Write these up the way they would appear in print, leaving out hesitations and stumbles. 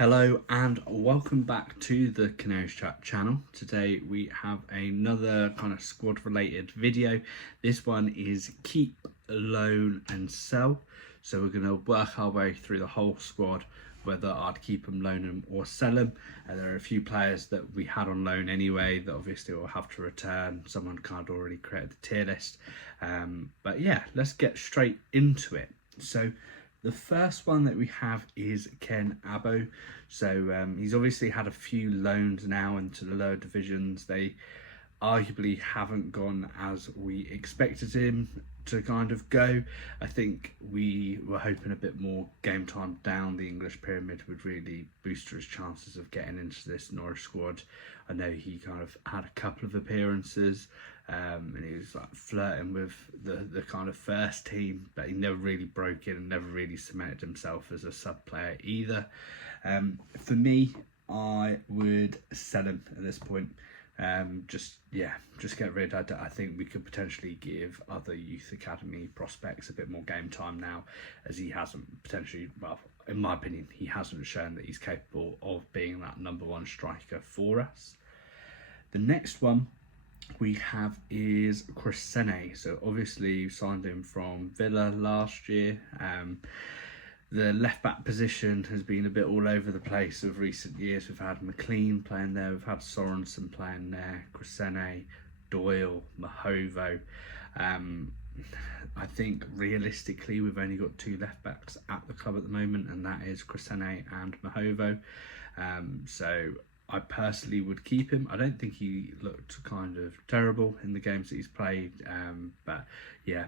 Hello and welcome back to the Canaries Chat channel. Today we have another kind of squad related video. This one is keep, loan and sell. So we're going to work our way through the whole squad, whether I'd keep them, loan them or sell them. There are a few players that we had on loan anyway that obviously will have to return. Someone kind of already created the tier list. But yeah, let's get straight into it. So the first one that we have is Ken Abo. So he's obviously had a few loans now into the lower divisions. They arguably haven't gone as we expected him to kind of go. I think we were hoping a bit more game time down the English pyramid would really boost his chances of getting into this Norwich squad. I know he kind of had a couple of appearances and he was like flirting with the kind of first team, but he never really broke in and never really cemented himself as a sub player either. For me, I would sell him at this point. Just get rid. I think we could potentially give other youth academy prospects a bit more game time now, as he hasn't potentially, well, in my opinion, he hasn't shown that he's capable of being that number one striker for us. The next one we have is Crescene. So obviously signed him from Villa last year. The left back position has been a bit all over the place of recent years. We've had McLean playing there, we've had Sorensen playing there, Crescene, Doyle, Mahovo. I think realistically we've only got two left backs at the club at the moment, and that is Crescene and Mahovo. So I personally would keep him. I don't think he looked kind of terrible in the games that he's played, but yeah,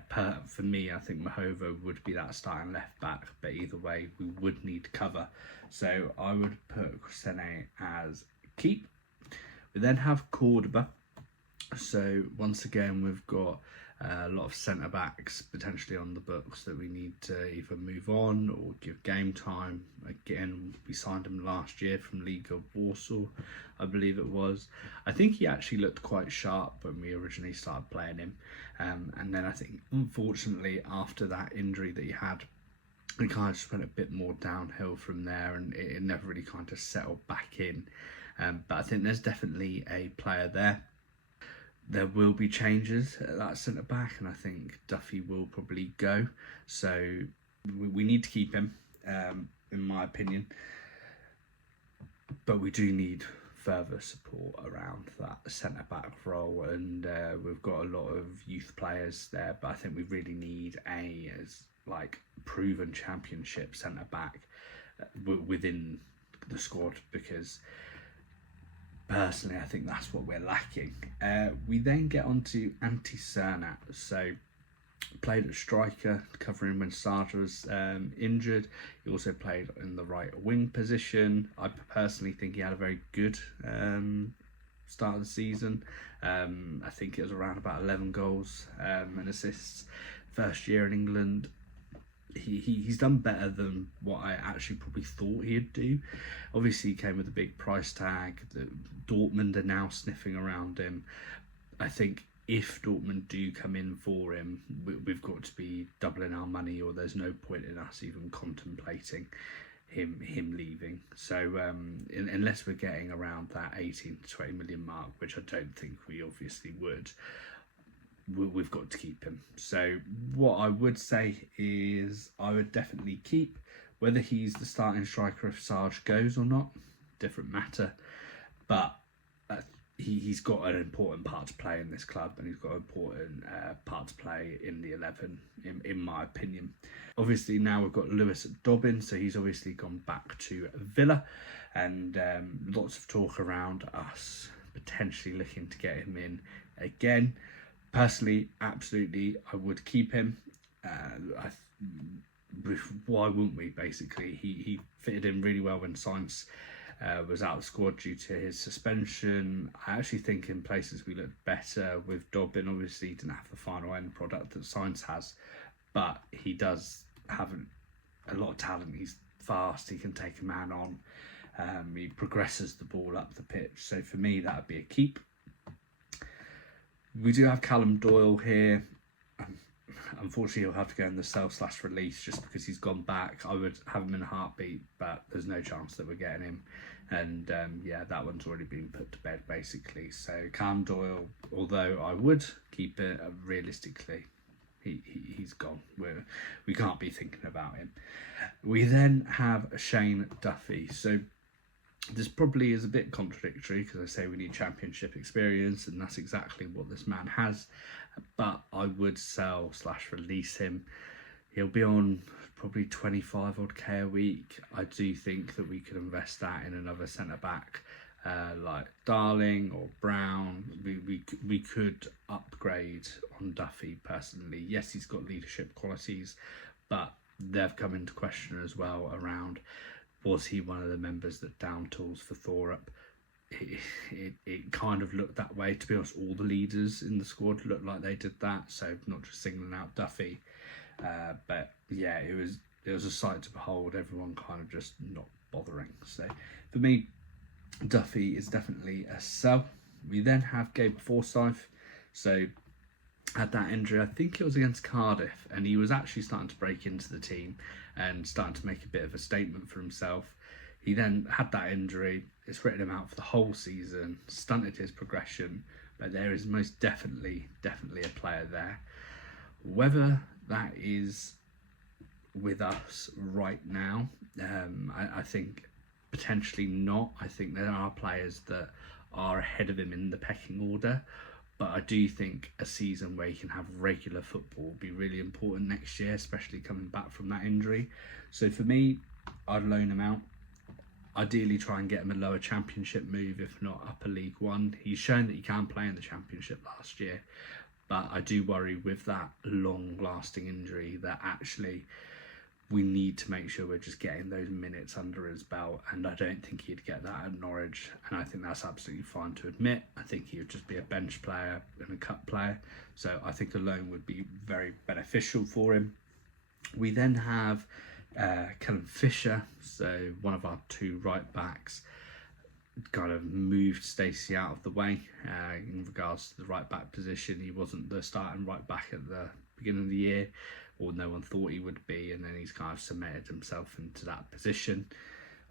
for me, I think Mahovo would be that starting left back, but either way, we would need cover. So I would put Crescene as keep. We then have Cordoba. So once again, we've got a lot of centre backs potentially on the books that we need to either move on or give game time. Again, we signed him last year from League of Warsaw, I believe it was. I think he actually looked quite sharp when we originally started playing him, and then I think unfortunately after that injury that he had, it kind of just went a bit more downhill from there, and it never really kind of settled back in. But I think there's definitely a player there. There will be changes at that centre back, and I think Duffy will probably go. So we need to keep him, in my opinion. But we do need further support around that centre back role, and we've got a lot of youth players there. But I think we really need a proven championship centre back within the squad, because personally, I think that's what we're lacking. We then get on to Antti Cernat. So played at striker, covering when Sartre was injured. He also played in the right wing position. I personally think he had a very good start of the season. I think it was around about 11 goals and assists. First year in England. He's done better than what I actually probably thought he'd do. Obviously, he came with a big price tag. Dortmund are now sniffing around him. I think if Dortmund do come in for him, we've got to be doubling our money, or there's no point in us even contemplating him leaving. So unless we're getting around that 18 to 20 million mark, which I don't think we obviously would, we've got to keep him. So what I would say is I would definitely keep. Whether he's the starting striker if Sarge goes or not, different matter. But he's got an important part to play in this club, and he's got an important part to play in the 11, in my opinion. Obviously now we've got Lewis Dobbin, so he's obviously gone back to Villa, and lots of talk around us potentially looking to get him in again. Personally, absolutely, I would keep him. Why wouldn't we, basically? He fitted in really well when Sainz was out of the squad due to his suspension. I actually think in places we looked better with Dobbin. Obviously, he didn't have the final end product that Sainz has, but he does have a lot of talent. He's fast, he can take a man on. He progresses the ball up the pitch. So for me, that would be a keep. We do have Callum Doyle here. unfortunately he'll have to go in the sell/release just because he's gone back. I would have him in a heartbeat, but there's no chance that we're getting him. And yeah, that one's already been put to bed basically. So Cam Doyle, although I would keep it, realistically, he's gone. We can't be thinking about him. We then have Shane Duffy. So this probably is a bit contradictory because I say we need championship experience, and that's exactly what this man has. But I would sell/release him. He'll be on probably 25 odd K a week. I do think that we could invest that in another centre back like Darling or Brown. We could upgrade on Duffy personally. Yes, he's got leadership qualities, but they've come into question as well around, was he one of the members that down tools for Thorup? It kind of looked that way. To be honest, all the leaders in the squad looked like they did that, so not just singling out Duffy. But yeah, it was a sight to behold. Everyone kind of just not bothering. So for me, Duffy is definitely a sell. We then have Gabe Forsyth. So had that injury, I think it was against Cardiff, and he was actually starting to break into the team and starting to make a bit of a statement for himself. He then had that injury. It's written him out for the whole season, stunted his progression, but there is most definitely a player there. Whether that is with us right now, I think potentially not. I think there are players that are ahead of him in the pecking order, but I do think a season where he can have regular football will be really important next year, especially coming back from that injury. So for me, I'd loan him out. Ideally try and get him a lower championship move, if not upper League One. He's shown that he can play in the championship last year, but I do worry with that long lasting injury that actually we need to make sure we're just getting those minutes under his belt, and I don't think he'd get that at Norwich, and I think that's absolutely fine to admit. I think he would just be a bench player and a cup player, so I think a loan would be very beneficial for him. We then have Callum Fisher, so one of our two right backs, kind of moved Stacey out of the way in regards to the right back position. He wasn't the starting right back at the beginning of the year, or no one thought he would be, and then he's kind of cemented himself into that position.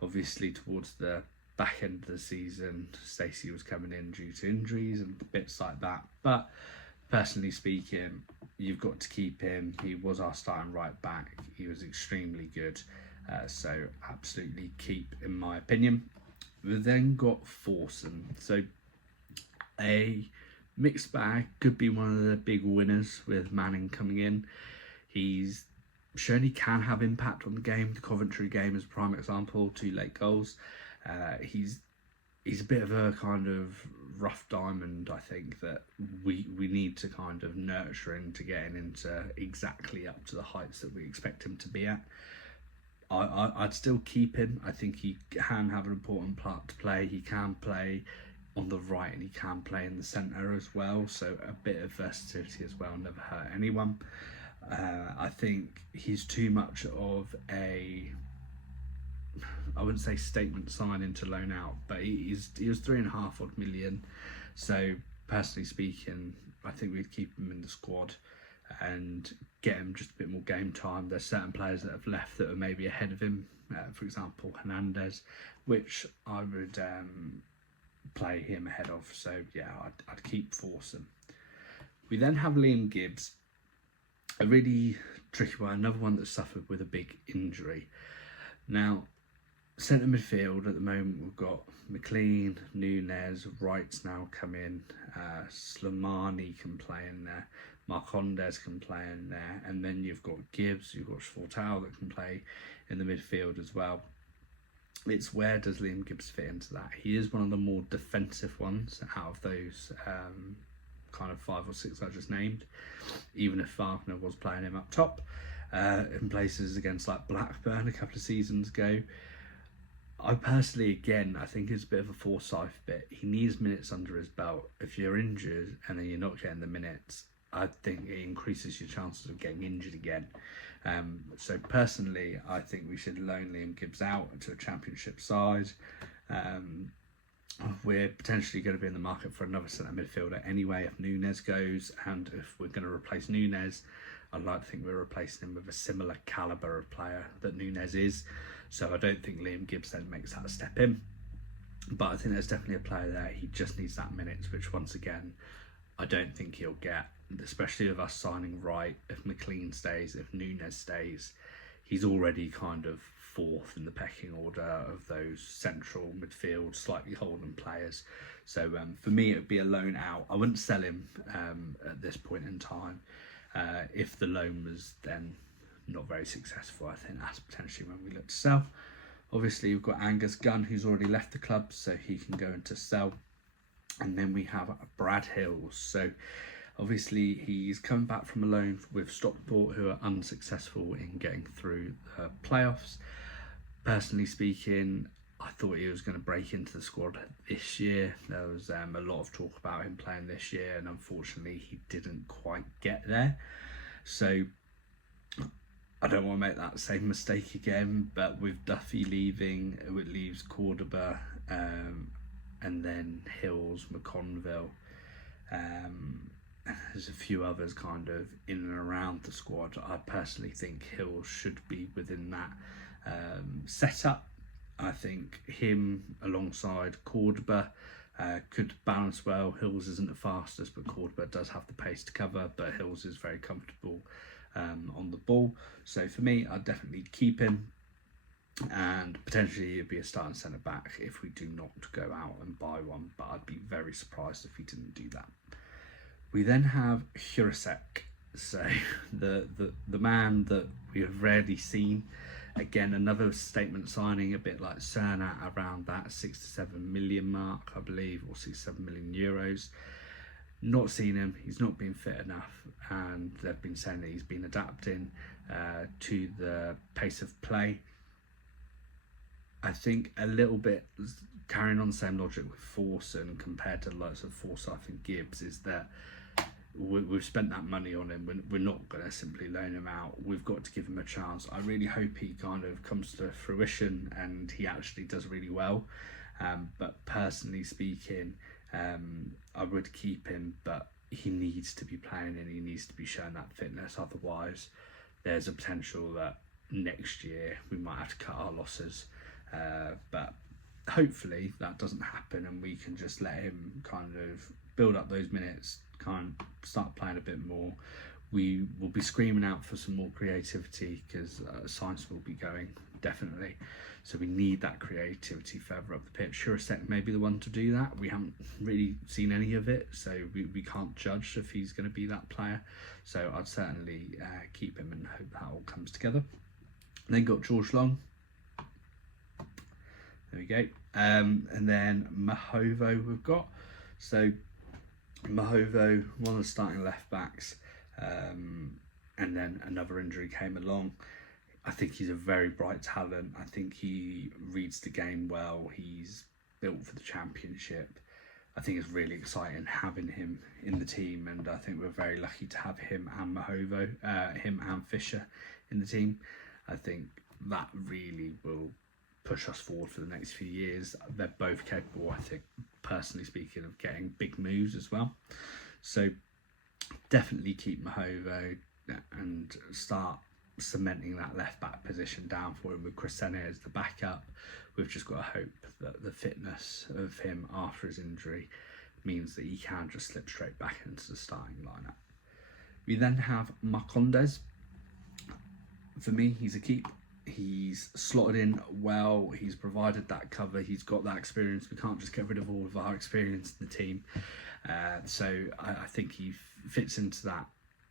Obviously towards the back end of the season, Stacey was coming in due to injuries and bits like that, but personally speaking, you've got to keep him. He was our starting right back. He was extremely good. So absolutely keep, in my opinion. We've then got Forson. So a mixed bag. Could be one of the big winners with Manning coming in. He's shown he can have impact on the game. The Coventry game is a prime example. 2 late goals. He's a bit of a kind of rough diamond, I think, that we need to kind of nurture into getting into exactly up to the heights that we expect him to be at. I'd still keep him. I think he can have an important part to play. He can play on the right and he can play in the centre as well, so a bit of versatility as well never hurt anyone. I think he's too much of a, I wouldn't say statement signing to loan out, but he was 3.5 odd million. So personally speaking, I think we'd keep him in the squad and get him just a bit more game time. There's certain players that have left that are maybe ahead of him, for example Hernandez, which I would play him ahead of. So yeah, I'd keep Forson. We then have Liam Gibbs, a really tricky one, another one that suffered with a big injury. Now, centre midfield at the moment, we've got McLean, Nunes, Wright's now come in, Slimani can play in there, Marcondes can play in there, and then you've got Gibbs, you've got Schwartau that can play in the midfield as well. It's where does Liam Gibbs fit into that? He is one of the more defensive ones out of those kind of 5 or 6 I just named, even if Wagner was playing him up top in places against like Blackburn a couple of seasons ago. I personally, again, I think it's a bit of a Forsyth bit. He needs minutes under his belt. If you're injured and then you're not getting the minutes, I think it increases your chances of getting injured again. So personally, I think we should loan Liam Gibbs out to a championship side. We're potentially going to be in the market for another centre midfielder anyway if Nunes goes, and if we're going to replace Nunes, I'd like to think we're replacing him with a similar calibre of player that Núñez is. So I don't think Liam Gibbs then makes that step in. But I think there's definitely a player there. He just needs that minutes, which once again, I don't think he'll get, especially with us signing Wright. If McLean stays, if Núñez stays, he's already kind of fourth in the pecking order of those central midfield, slightly holding players. So for me, it would be a loan out. I wouldn't sell him at this point in time. If the loan was then not very successful, I think that's potentially when we look to sell. Obviously, we've got Angus Gunn, who's already left the club, so he can go into sell. And then we have Brad Hills. So obviously, he's come back from a loan with Stockport, who are unsuccessful in getting through the playoffs. Personally speaking, I thought he was going to break into the squad this year. There was a lot of talk about him playing this year, and unfortunately, he didn't quite get there. So I don't want to make that same mistake again, but with Duffy leaving, it leaves Cordoba, and then Hills, McConville. There's a few others kind of in and around the squad. I personally think Hills should be within that setup. I think him alongside Cordoba could balance well. Hills isn't the fastest, but Cordoba does have the pace to cover, but Hills is very comfortable on the ball. So for me, I'd definitely keep him, and potentially it'd be a starting centre back if we do not go out and buy one, but I'd be very surprised if he didn't do that. We then have Jurasek, so the man that we have rarely seen. Again, another statement signing, a bit like Cerna, around that 6 to 7 million mark, I believe, or 6 to 7 million euros. Not seen him, he's not been fit enough, and they've been saying that he's been adapting to the pace of play. I think a little bit carrying on the same logic with Forson compared to the likes of Forsyth and Gibbs is that we've spent that money on him. We're not going to simply loan him out. We've got to give him a chance. I really hope he kind of comes to fruition and he actually does really well. But personally speaking, I would keep him, but he needs to be playing and he needs to be showing that fitness. Otherwise, there's a potential that next year we might have to cut our losses. But hopefully that doesn't happen and we can just let him kind of build up those minutes, kind of start playing a bit more. We will be screaming out for some more creativity because science will be going, definitely. So we need that creativity further up the pitch. Jurasek may be the one to do that. We haven't really seen any of it, so we can't judge if he's going to be that player. So I'd certainly keep him and hope that all comes together. Then got George Long. There we go. And then Mahovo we've got. So Mahovo, one of the starting left backs, and then another injury came along. I think he's a very bright talent. I think he reads the game well. He's built for the championship. I think it's really exciting having him in the team, and I think we're very lucky to have him and Mahovo, him and Fisher in the team. I think that really will push us forward for the next few years. They're both capable, I think, personally speaking, of getting big moves as well. So definitely keep Mahovo and start cementing that left back position down for him with Crescene as the backup. We've just got to hope that the fitness of him after his injury means that he can just slip straight back into the starting lineup. We then have Marcondes. For me, he's a keep. He's slotted in well. He's provided that cover. He's got that experience. We can't just get rid of all of our experience in the team. So I think he fits into that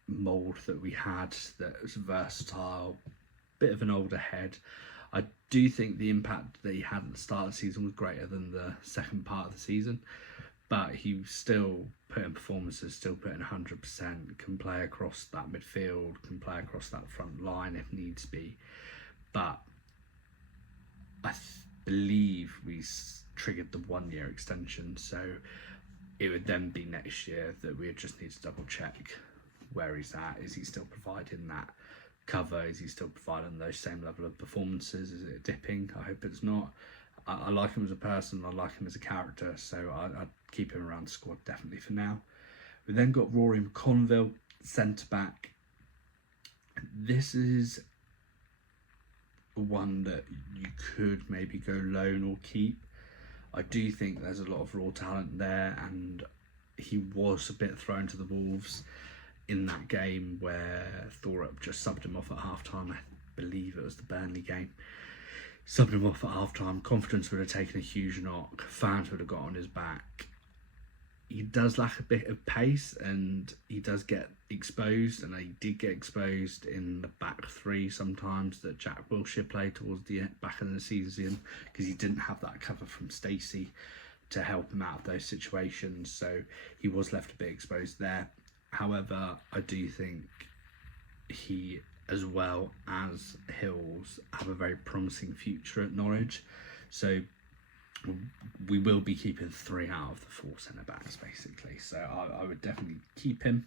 mould that we had, that was versatile, bit of an older head. I do think the impact that he had at the start of the season was greater than the second part of the season, but he still put in performances, still put in 100%, can play across that midfield, can play across that front line if needs be. But I believe we triggered the 1 year extension, so it would then be next year that we just need to double check where he's at. Is he still providing that cover? Is he still providing those same level of performances? Is it dipping? I hope it's not. I like him as a person, I like him as a character, so I'd keep him around the squad definitely for now. We then got Rory McConville, centre back. This is one that you could maybe go loan or keep. I do think there's a lot of raw talent there, and he was a bit thrown to the wolves in that game where Thorup just subbed him off at half time. I believe it was the Burnley game. Subbed him off at half time. Confidence would have taken a huge knock. Fans would have got on his back. He does lack a bit of pace, and he does get exposed, and he did get exposed in the back three sometimes that Jack Wilshere played towards the back end of the season, because he didn't have that cover from Stacey to help him out of those situations, so he was left a bit exposed there. However, I do think he, as well as Hills, have a very promising future at Norwich, so we will be keeping 3 out of the 4 centre backs basically, so I would definitely keep him.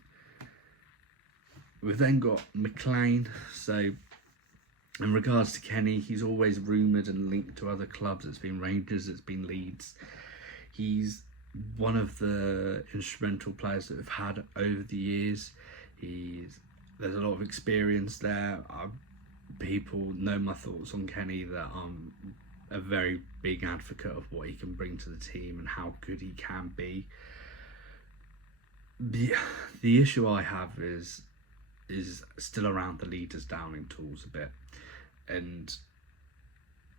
We've then got McLean. So in regards to Kenny, he's always rumoured and linked to other clubs. It's been Rangers, it's been Leeds. He's one of the instrumental players that we've had over the years. There's a lot of experience there. People know my thoughts on Kenny, that I'm a very big advocate of what he can bring to the team and how good he can be. The issue I have is still around the leaders downing tools a bit, and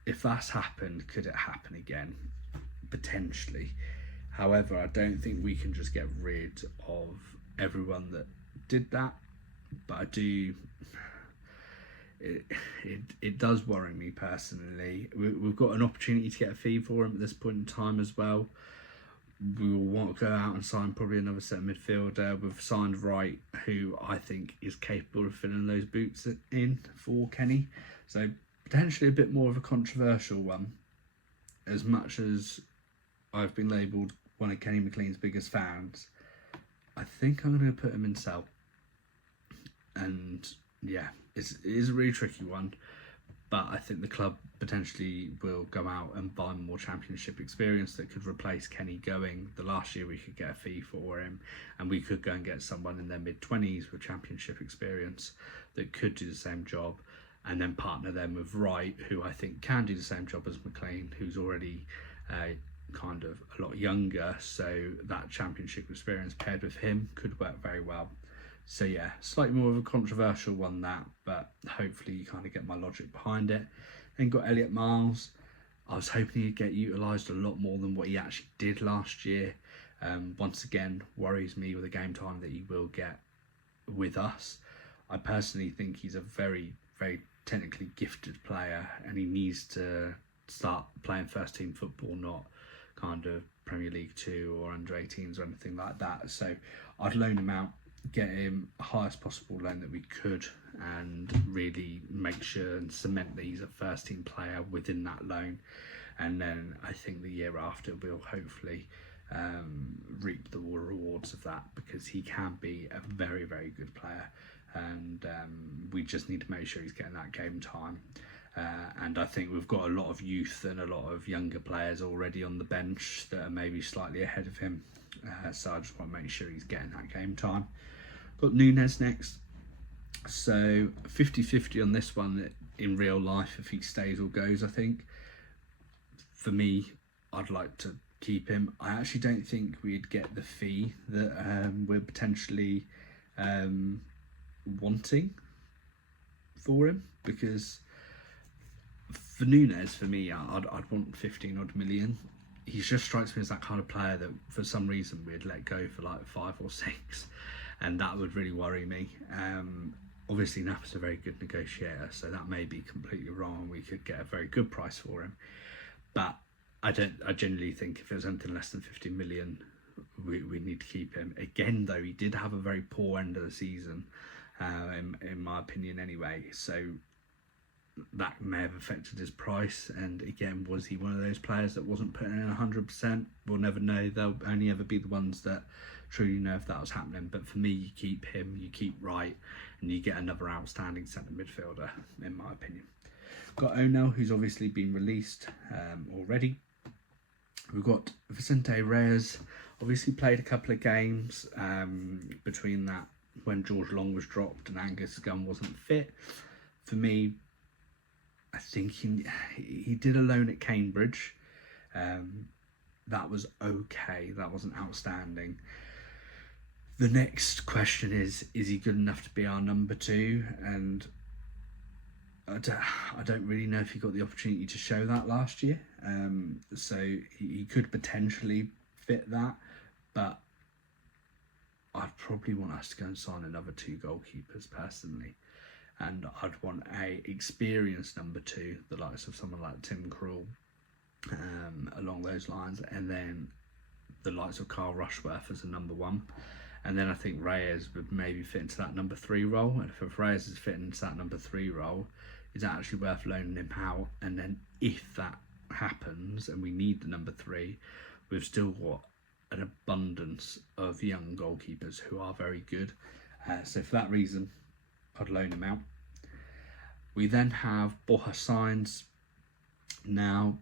if that's happened, could it happen again? Potentially. However, I don't think we can just get rid of everyone that did that, but I do. It does worry me personally. We've got an opportunity to get a fee for him at this point in time as well. We will want to go out and sign probably another set of midfielder. We've signed Wright, who I think is capable of filling those boots in for Kenny. So potentially a bit more of a controversial one. As much as I've been labelled one of Kenny McLean's biggest fans, I think I'm going to put him in sell. And yeah, it is a really tricky one, but I think the club potentially will go out and buy more championship experience that could replace Kenny going. The last year we could get a fee for him, and we could go and get someone in their mid-20s with championship experience that could do the same job, and then partner them with Wright, who I think can do the same job as McLean, who's already kind of a lot younger, so that championship experience paired with him could work very well. So yeah, slightly more of a controversial one, that, but hopefully you kind of get my logic behind it. Then got Elliot Miles. I was hoping he'd get utilised a lot more than what he actually did last year. Once again, worries me with the game time that he will get with us. I personally think he's a very, very technically gifted player, and he needs to start playing first team football, not kind of Premier League 2 or under 18s or anything like that. So I'd loan him out, get him highest possible loan that we could, and really make sure and cement that he's a first team player within that loan. And then I think the year after we'll hopefully reap the rewards of that, because he can be a very, very good player, and we just need to make sure he's getting that game time. And I think we've got a lot of youth and a lot of younger players already on the bench that are maybe slightly ahead of him, so I just want to make sure he's getting that game time. Got Nunes next, so 50-50 on this one in real life if he stays or goes. I think for me, I'd like to keep him. I actually don't think we'd get the fee that we're potentially wanting for him, because for Nunes, for me, I'd want 15 odd million. He just strikes me as that kind of player that for some reason we'd let go for like 5 or 6, and that would really worry me. Obviously Napa's a very good negotiator, so that may be completely wrong. We could get a very good price for him, but I generally think if it was anything less than 50 million, we need to keep him. Again, though, he did have a very poor end of the season, in my opinion anyway, so that may have affected his price. And again, was he one of those players that wasn't putting in 100%? We'll never know. They'll only ever be the ones that truly know if that was happening. But for me, you keep him, you keep Wright, and you get another outstanding centre midfielder, in my opinion. Got O'Neill, who's obviously been released already. We've got Vicente Reyes, obviously played a couple of games between that when George Long was dropped and Angus Gunn wasn't fit. For me, I think he did a loan at Cambridge. That was okay. That wasn't outstanding. The next question is he good enough to be our number 2? And I don't really know if he got the opportunity to show that last year. So he could potentially fit that, but I'd probably want us to go and sign another 2 goalkeepers personally. And I'd want a experienced number 2, the likes of someone like Tim Krul, along those lines, and then the likes of Carl Rushworth as a number 1. And then I think Reyes would maybe fit into that number 3 role. And if Reyes is fitting into that number 3 role, it's actually worth loaning him out. And then if that happens and we need the number 3, we've still got an abundance of young goalkeepers who are very good. So for that reason, I'd loan him out. We then have Borja signs. Now,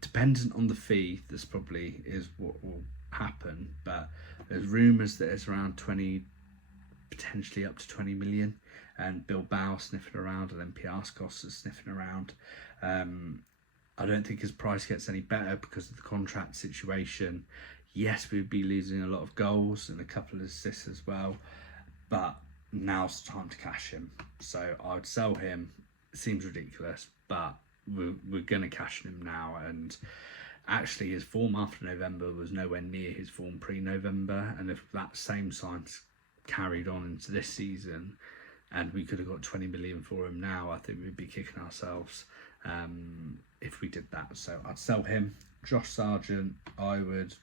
dependent on the fee, this probably is what will happen, but there's rumours that it's around 20, potentially up to 20 million, and Bilbao sniffing around, and then Piascos is sniffing around. I don't think his price gets any better because of the contract situation. Yes, we'd be losing a lot of goals and a couple of assists as well, but now's the time to cash him. So I would sell him. It seems ridiculous, but we're going to cash him now. And actually, his form after November was nowhere near his form pre-November. And if that same signs carried on into this season, and we could have got 20 million for him now, I think we'd be kicking ourselves if we did that. So I'd sell him. Josh Sargent, I would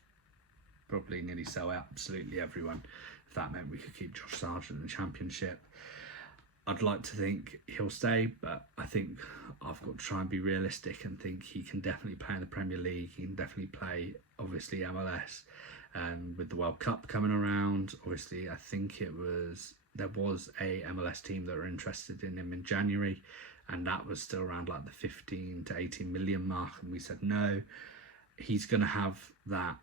probably nearly sell absolutely everyone if that meant we could keep Josh Sargent in the Championship. I'd like to think he'll stay, but I think I've got to try and be realistic and think he can definitely play in the Premier League. He can definitely play, obviously, MLS. With the World Cup coming around, obviously, I think there was a MLS team that were interested in him in January, and that was still around like the 15 to 18 million mark, and we said no. He's going to have that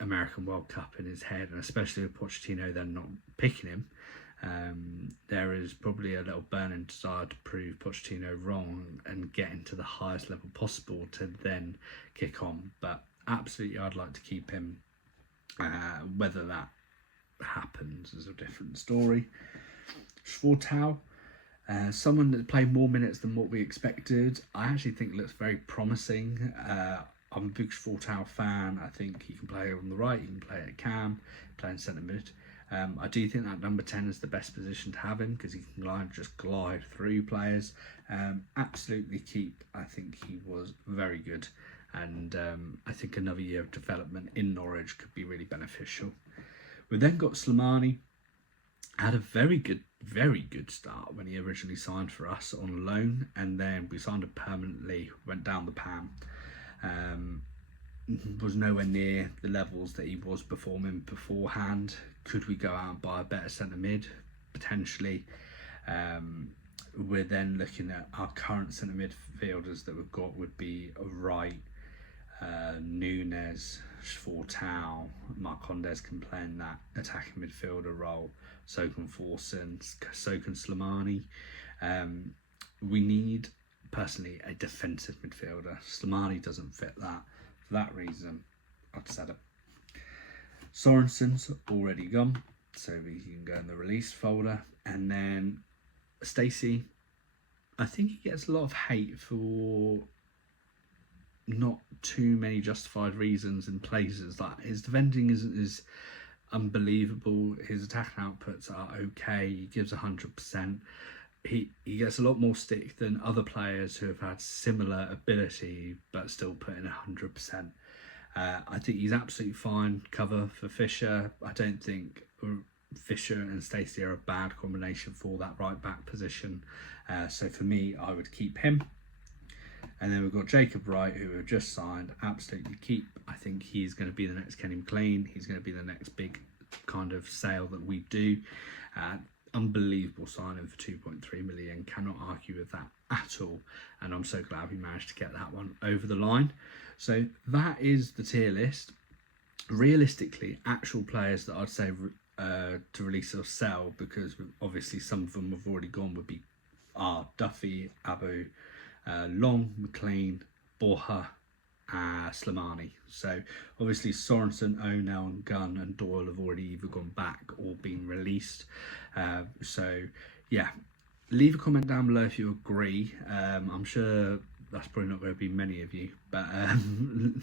American World Cup in his head, and especially with Pochettino then not picking him, there is probably a little burning desire to prove Pochettino wrong and get into the highest level possible to then kick on. But absolutely, I'd like to keep him. Whether that happens is a different story. Schwartau, someone that played more minutes than what we expected. I actually think looks very promising. I'm a big Schwartau fan. I think he can play on the right, he can play at cam, play in centre mid. I do think that number 10 is the best position to have him because he can just glide through players. Absolutely keep. I think he was very good, and I think another year of development in Norwich could be really beneficial. We then got Slimani. Had a very good start when he originally signed for us on loan, and then we signed him permanently, went down the pan. Was nowhere near the levels that he was performing beforehand. Could we go out and buy a better centre mid? Potentially. We're then looking at our current centre midfielders that we've got would be Wright, Nunes, Schwartau. Marcondes can play in that attacking midfielder role. So can Forsen, so can Slimani. We need, personally, a defensive midfielder. Slimani doesn't fit that. For that reason, I'd set it. Sorensen's already gone, so we can go in the release folder. And then Stacey, I think he gets a lot of hate for not too many justified reasons in places. Like his defending isn't as unbelievable. His attacking outputs are okay. He gives 100%. He gets a lot more stick than other players who have had similar ability but still put in 100%. I think he's absolutely fine cover for Fisher. I don't think Fisher and Stacey are a bad combination for that right back position. So for me, I would keep him. And then we've got Jacob Wright, who we've just signed. Absolutely keep. I think he's going to be the next Kenny McLean. He's going to be the next big kind of sale that we do. Unbelievable signing for 2.3 million. Cannot argue with that at all. And I'm so glad we managed to get that one over the line. So that is the tier list. Realistically, actual players that I'd say to release or sell, because obviously some of them have already gone, would be Duffy, Abu, Long, McLean, Borja, Slimani. So obviously Sorensen, O'Neill and Gunn and Doyle have already either gone back or been released. So yeah, leave a comment down below if you agree. I'm sure that's probably not going to be many of you, but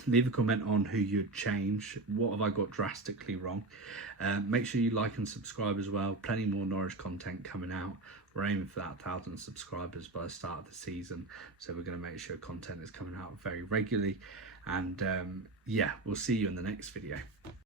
leave a comment on who you'd change. What have I got drastically wrong? Make sure you like and subscribe as well. Plenty more Norwich content coming out. We're aiming for that 1,000 subscribers by the start of the season, so we're going to make sure content is coming out very regularly. And yeah, we'll see you in the next video.